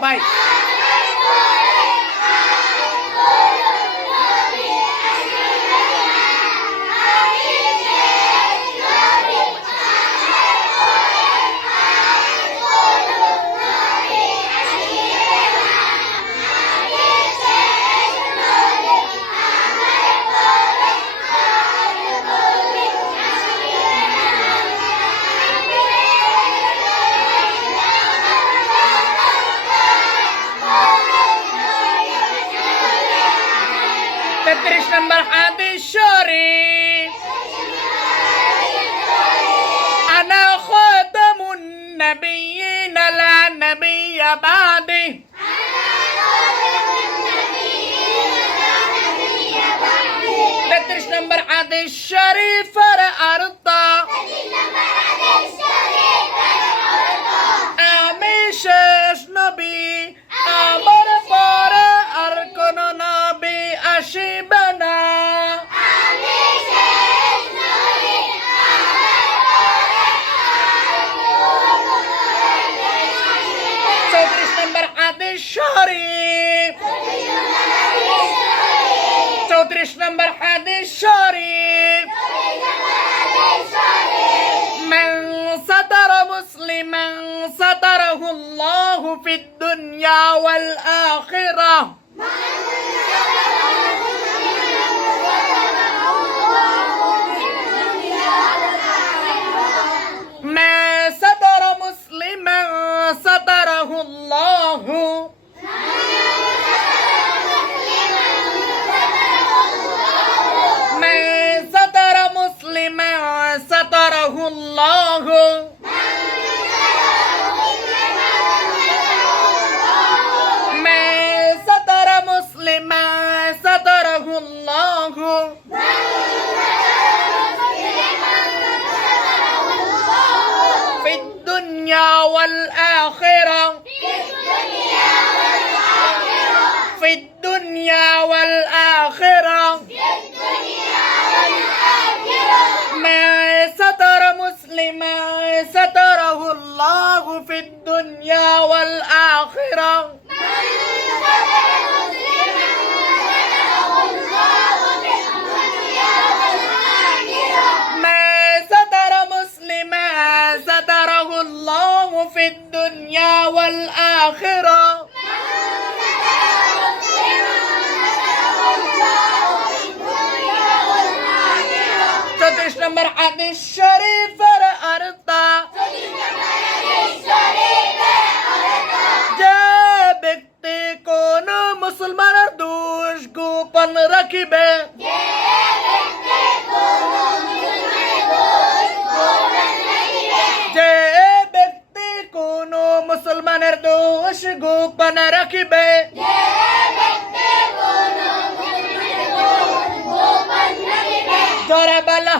সবাই بالنبيين لا نبي بعدي تترش نمبر عدي الشريف فرق أرضا نمبر عدي الشريف চৌত্রিশ নম্বর হাদিস শরীফ من ستر مسلما ستره الله في الدنيا والآخرة في الدنيا والآخرة. مسلما الله والآخرة ما ستر مسلما ستره الله في الدنيا والآخرة. نمبر حدیث شریف ار রাখিবে যে ব্যক্তি কোন মুসলমানের দোষ গোপন রাখিবে। জোরে বলো।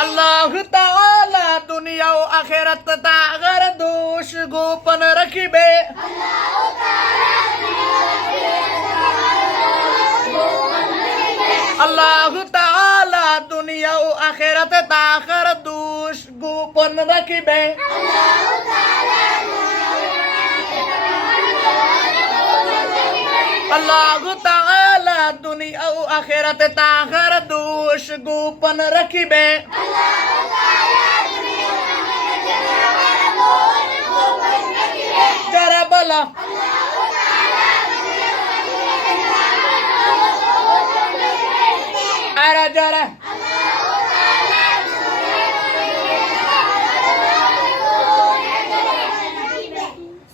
अल्लाह ताला दुनिया और आखिरत तागर दोष गोपन रखी बे अल्लाह ताला दुनिया और आखिरत तागर दोष गोपन रखी बे अल्लाह আখিরাত তাগার দোষ গোপন রাখিবে যারা বলো আর যারা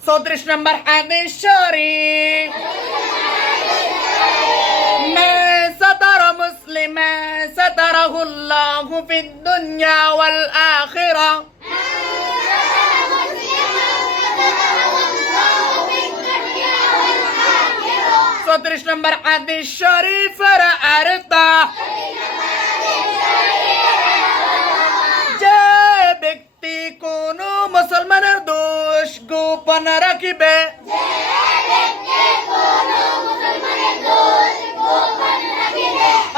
চৌত্রিশ নম্বর হাদিস الله في الدنيا والآخرة চৌত্রিশ নম্বর হাদিস শরীফের আরতা যে ব্যক্তি কোন মুসলমানের দোষ গোপন রাখিবে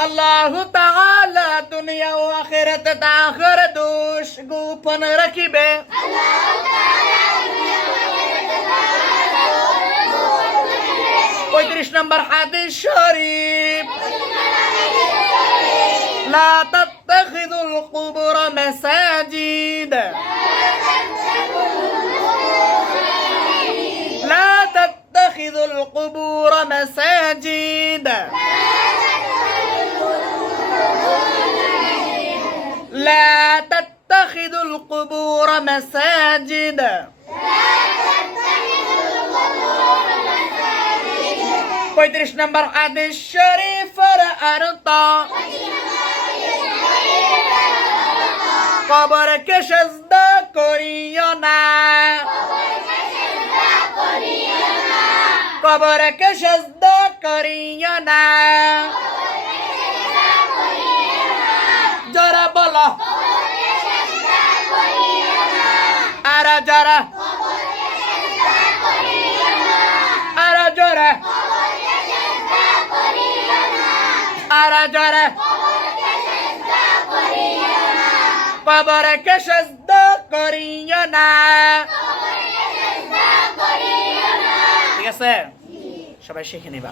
আল্লাহ তাআলা দুনিয়া ও আখিরাত তাখর দোষ গোপন রাখিবে পঁয়ত্রিশ নম্বর হাদিস শরীফ لا تتخذوا القبور مساجد لا تتخذوا القبور مساجد تتخذوا القبور مساجد পঁয়ত্রিশ নম্বর আদেশ শরীফের অর্থ কবরকে সেজদা করিও না কবরকে সেজদা করিও না যারা বলো আর যারা। আর যারা। আর সেজদা করিও না। ঠিক আছে? সবাই শিখে নিবা।